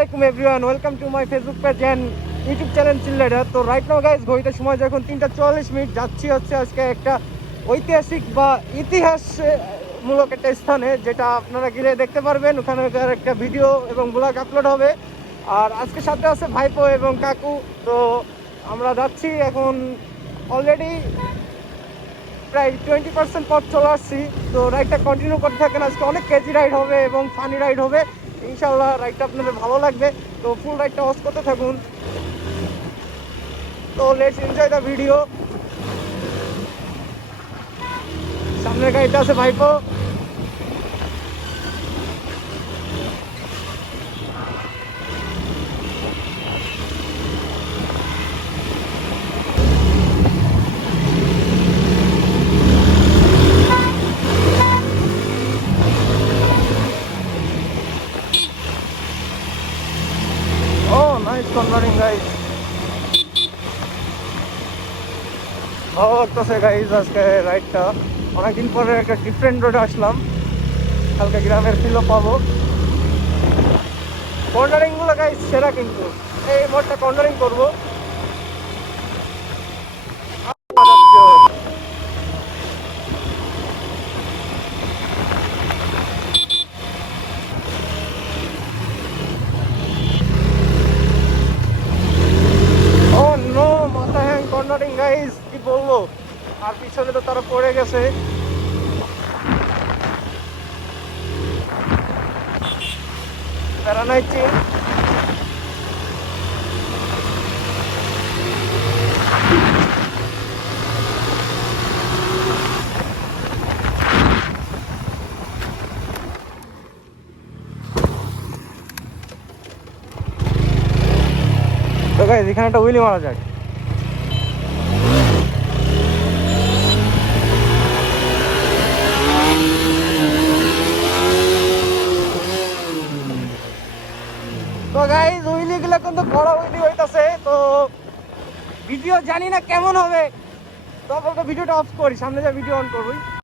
আসসালামাইকুম everyone, welcome to my Facebook page and YouTube channel Chill Rider. তো right now guys, ঘড়িটার সময় যখন 3:44 যাচ্ছি হচ্ছে আজকে একটা ঐতিহাসিক বা ইতিহাস মূলক একটা স্থানে, যেটা আপনারা গিয়ে দেখতে পারবেন। ওখানকার একটা ভিডিও এবং ব্লগ আপলোড হবে। আর আজকে সাথে আছে ভাইপো এবং কাকু। তো আমরা যাচ্ছি এখন, অলরেডি প্রায় 20% পথ চলে আসছি। তো রাইডটা কন্টিনিউ করতে থাকেন। আজকে অনেক কেজি রাইড হবে এবং ফানি রাইড হবে ইনশাল্লাহ। রাইডটা আপনাদের ভালো লাগবে, তো ফুল রাইডটা ওয়াচ করতে থাকুন। তো লেটস এনজয় দ্য ভিডিও। সামনের গাড়িতে আছে ভাইপো। ও নাইস কর্নারিং গাইজ, ভালো লাগতেছে গাইজ। আজকে রাইডটা অনেকদিন পরে একটা ডিফারেন্ট রোডে আসলাম, হালকা গ্রামের ফিলও পাবো। কর্নারিং গুলো গাইজ সেরা, কিন্তু এই মোড়টা কর্নারিং করবো। ও নো, মাথা হ্যাং কর্নারিং গাইজ, কি বলবো। আর পিছনে তো তারা পড়ে গেছে। প্যারা নাই চিন। তো গাইজ এখানে একটা উইলি মারা যায়। তো গাইজ উইলি গুলো কিন্তু বড় উইলি হইতাছে। তো ভিডিও জানি না কেমন হবে, তো ভিডিওটা অফ করি, সামনে যা ভিডিও অন করবই।